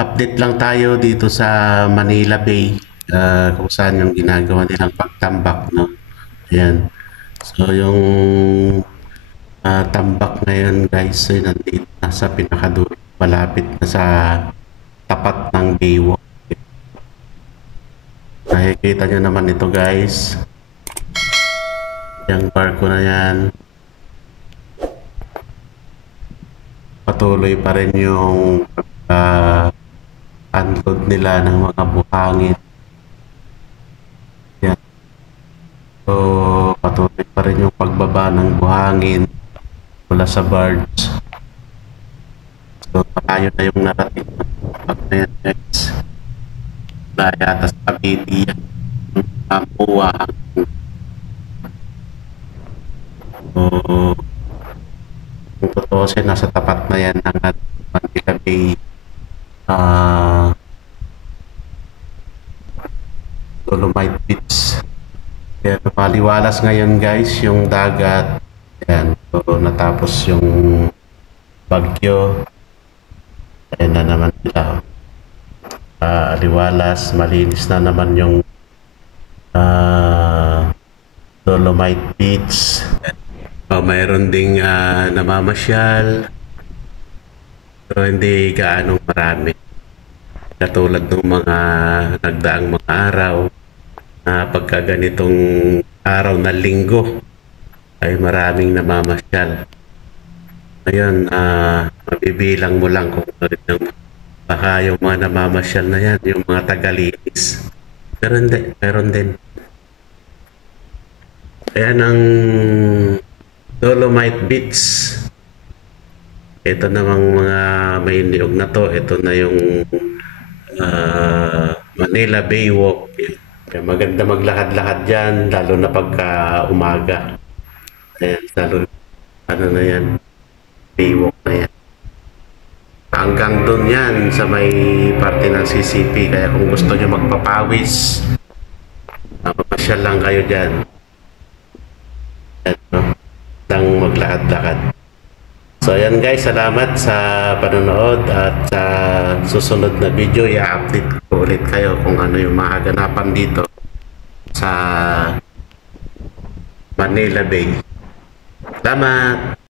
Update lang tayo dito sa Manila Bay, kung saan yung ginagawa nilang pagtambak, no? Ayan. So yung tambak ngayon guys ay nandito na sa pinakadulo, malapit na sa tapat ng Baywalk. Nakikita nyo naman ito guys, yung barko na yan. Patuloy pa rin yung unload nila ng mga buhangin. Yan. So, patuloy pa rin yung pagbaba ng buhangin mula sa barge. So, malayo na yung narating na yan guys. Dahil yata sa Cavite yan. Pamuwa. So, kung totoo siya, nasa tapat na yan ng Manila Bay Dolomite Beach. Kaya maliwalas ngayon guys yung dagat. Ayan, so natapos yung bagyo. Ayan na naman sila. Aliwalas, malinis na naman yung Dolomite Beach. Mayroon ding namamasyal. Pero hindi gaanong marami. Katulad ng mga nagdaang mga araw na pagka ganitong araw na linggo ay maraming namamasyal. Ngayon, mabibilang mo lang kung ano yung baka yung mga namamasyal na yan, yung mga tagalinis. Meron din. Ayan ang Dolomite Beach. Ito namang mga may niyog na to. Ito na yung Manila Baywalk. Kaya maganda maglakad-lakad dyan, lalo na pagka umaga. Ayan, lalo ano na yan, Baywalk na yan. Hanggang doon yan sa may parte ng CCP. Kaya kung gusto nyo magpapawis, mapasyal lang kayo dyan. Lang maglakad-lakad. So ayan guys, salamat sa panonood at sa susunod na video i-update ko ulit kayo kung ano yung mga ganapan dito sa Manila Bay. Salamat!